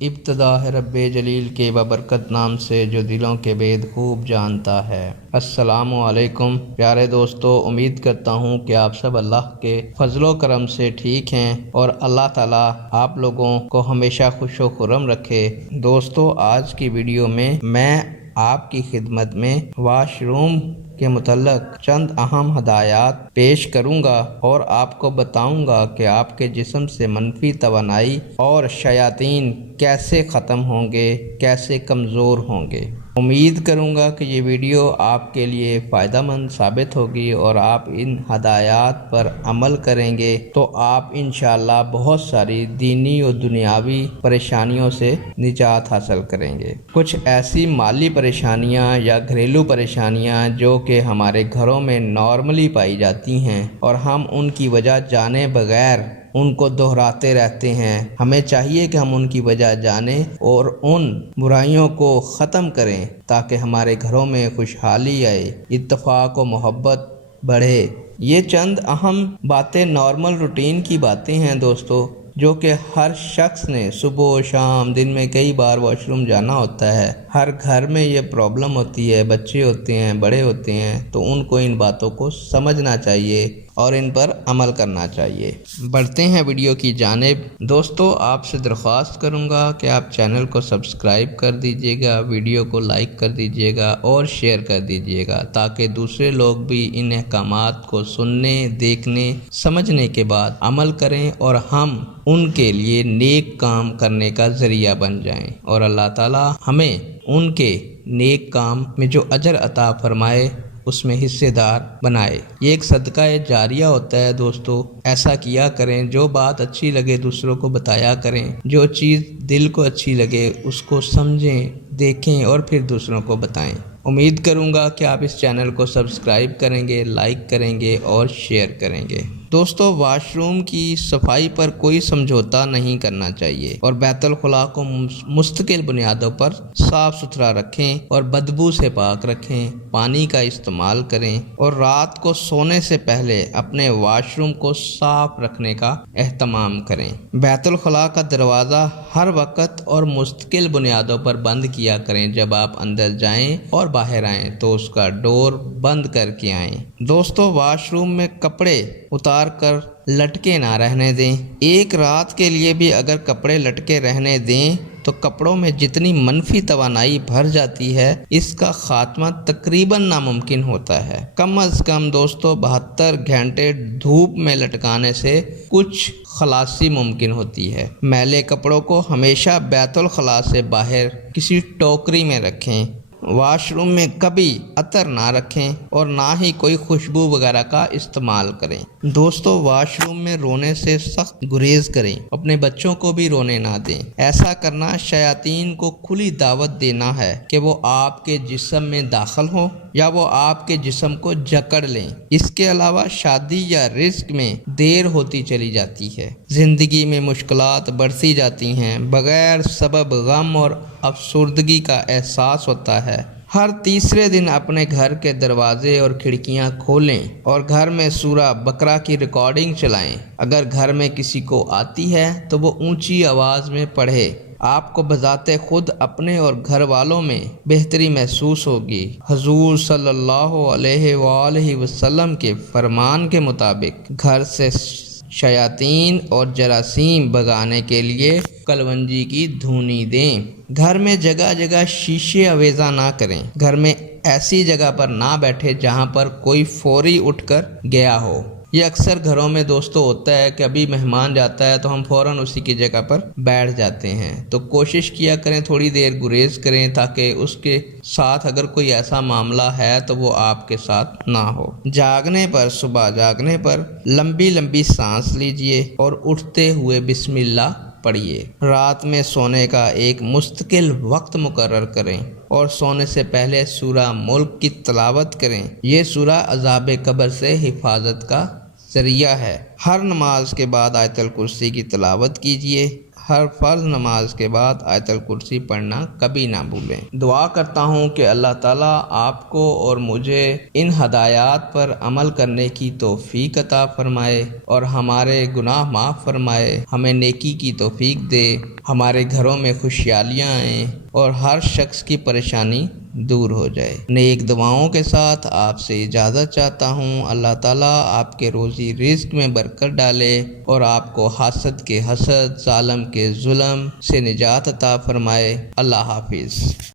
ابتدا ہے رب جلیل کے ببرکت نام سے جو دلوں کے بید خوب جانتا ہے۔ السلام علیکم پیارے دوستو، امید کرتا ہوں کہ آپ سب اللہ کے فضل و کرم سے ٹھیک ہیں اور اللہ تعالیٰ آپ لوگوں کو ہمیشہ خوش و خرم رکھے۔ دوستو، آج کی ویڈیو میں آپ کی خدمت میں واش روم کے متعلق چند اہم ہدایات پیش کروں گا اور آپ کو بتاؤں گا کہ آپ کے جسم سے منفی توانائی اور شیاطین کیسے ختم ہوں گے، کیسے کمزور ہوں گے۔ امید کروں گا کہ یہ ویڈیو آپ کے لیے فائدہ مند ثابت ہوگی اور آپ ان ہدایات پر عمل کریں گے تو آپ انشاءاللہ بہت ساری دینی و دنیاوی پریشانیوں سے نجات حاصل کریں گے۔ کچھ ایسی مالی پریشانیاں یا گھریلو پریشانیاں جو کہ ہمارے گھروں میں نارملی پائی جاتی ہیں اور ہم ان کی وجہ جانے بغیر ان کو دہراتے رہتے ہیں، ہمیں چاہیے کہ ہم ان کی وجہ جانیں اور ان برائیوں کو ختم کریں تاکہ ہمارے گھروں میں خوشحالی آئے، اتفاق و محبت بڑھے۔ یہ چند اہم باتیں نارمل روٹین کی باتیں ہیں دوستو، جو کہ ہر شخص نے صبح و شام دن میں کئی بار واش روم جانا ہوتا ہے۔ ہر گھر میں یہ پرابلم ہوتی ہے، بچے ہوتے ہیں، بڑے ہوتے ہیں، تو ان کو ان باتوں کو سمجھنا چاہیے اور ان پر عمل کرنا چاہیے۔ بڑھتے ہیں ویڈیو کی جانب۔ دوستو، آپ سے درخواست کروں گا کہ آپ چینل کو سبسکرائب کر دیجئے گا، ویڈیو کو لائک کر دیجئے گا اور شیئر کر دیجئے گا تاکہ دوسرے لوگ بھی ان احکامات کو سننے، دیکھنے، سمجھنے کے بعد عمل کریں اور ہم ان کے لیے نیک کام کرنے کا ذریعہ بن جائیں اور اللہ تعالی ہمیں ان کے نیک کام میں جو اجر عطا فرمائے اس میں حصے دار بنائے۔ یہ ایک صدقہ جاریہ ہوتا ہے دوستو، ایسا کیا کریں، جو بات اچھی لگے دوسروں کو بتایا کریں، جو چیز دل کو اچھی لگے اس کو سمجھیں، دیکھیں اور پھر دوسروں کو بتائیں۔ امید کروں گا کہ آپ اس چینل کو سبسکرائب کریں گے، لائک کریں گے اور شیئر کریں گے۔ دوستو، واش روم کی صفائی پر کوئی سمجھوتا نہیں کرنا چاہیے اور بیت الخلاء کو مستقل بنیادوں پر صاف ستھرا رکھیں اور بدبو سے پاک رکھیں، پانی کا استعمال کریں اور رات کو سونے سے پہلے اپنے واش روم کو صاف رکھنے کا اہتمام کریں۔ بیت الخلاء کا دروازہ ہر وقت اور مستقل بنیادوں پر بند کیا کریں۔ جب آپ اندر جائیں اور باہر آئیں تو اس کا ڈور بند کر کے آئیں۔ دوستو، واش روم میں کپڑے اتار کر لٹکے نہ رہنے دیں۔ ایک رات کے لیے بھی اگر کپڑے لٹکے رہنے دیں تو کپڑوں میں جتنی منفی توانائی بھر جاتی ہے اس کا خاتمہ تقریباً ناممکن ہوتا ہے۔ کم از کم دوستو 72 گھنٹے دھوپ میں لٹکانے سے کچھ خلاصی ممکن ہوتی ہے۔ میلے کپڑوں کو ہمیشہ بیت الخلاء سے باہر کسی ٹوکری میں رکھیں۔ واش روم میں کبھی عطر نہ رکھیں اور نہ ہی کوئی خوشبو وغیرہ کا استعمال کریں۔ دوستو، واش روم میں رونے سے سخت گریز کریں، اپنے بچوں کو بھی رونے نہ دیں۔ ایسا کرنا شیاطین کو کھلی دعوت دینا ہے کہ وہ آپ کے جسم میں داخل ہوں یا وہ آپ کے جسم کو جکڑ لیں۔ اس کے علاوہ شادی یا رزق میں دیر ہوتی چلی جاتی ہے، زندگی میں مشکلات بڑھتی جاتی ہیں، بغیر سبب غم اور افسردگی کا احساس ہوتا ہے۔ ہر تیسرے دن اپنے گھر کے دروازے اور کھڑکیاں کھولیں اور گھر میں سورہ بقرہ کی ریکارڈنگ چلائیں۔ اگر گھر میں کسی کو آتی ہے تو وہ اونچی آواز میں پڑھے۔ آپ کو بذات خود اپنے اور گھر والوں میں بہتری محسوس ہوگی۔ حضور صلی اللہ علیہ وآلہ وسلم کے فرمان کے مطابق گھر سے شیاطین اور جراثیم بھگانے کے لیے کلونجی کی دھونی دیں۔ گھر میں جگہ جگہ شیشے آویزاں نہ کریں۔ گھر میں ایسی جگہ پر نہ بیٹھے جہاں پر کوئی فوری اٹھ کر گیا ہو۔ یہ اکثر گھروں میں دوستوں ہوتا ہے کہ ابھی مہمان جاتا ہے تو ہم فوراً اسی کی جگہ پر بیٹھ جاتے ہیں، تو کوشش کیا کریں تھوڑی دیر گریز کریں تاکہ اس کے ساتھ اگر کوئی ایسا معاملہ ہے تو وہ آپ کے ساتھ نہ ہو۔ صبح جاگنے پر لمبی لمبی سانس لیجئے اور اٹھتے ہوئے بسم اللہ پڑھیے۔ رات میں سونے کا ایک مستقل وقت مقرر کریں اور سونے سے پہلے سورہ ملک کی تلاوت کریں۔ یہ سورہ عذاب قبر سے حفاظت کا ذریعہ ہے۔ ہر نماز کے بعد آیت الکرسی کی تلاوت کیجیے۔ ہر فرض نماز کے بعد آیت الکرسی پڑھنا کبھی نہ بھولیں۔ دعا کرتا ہوں کہ اللہ تعالیٰ آپ کو اور مجھے ان ہدایات پر عمل کرنے کی توفیق عطا فرمائے اور ہمارے گناہ معاف فرمائے، ہمیں نیکی کی توفیق دے، ہمارے گھروں میں خوشحالیاں آئیں اور ہر شخص کی پریشانی دور ہو جائے۔ نیک دعاؤں کے ساتھ آپ سے اجازت چاہتا ہوں۔ اللہ تعالیٰ آپ کے روزی رزق میں برکت ڈالے اور آپ کو حاسد کے حسد، ظالم کے ظلم سے نجات عطا فرمائے۔ اللہ حافظ۔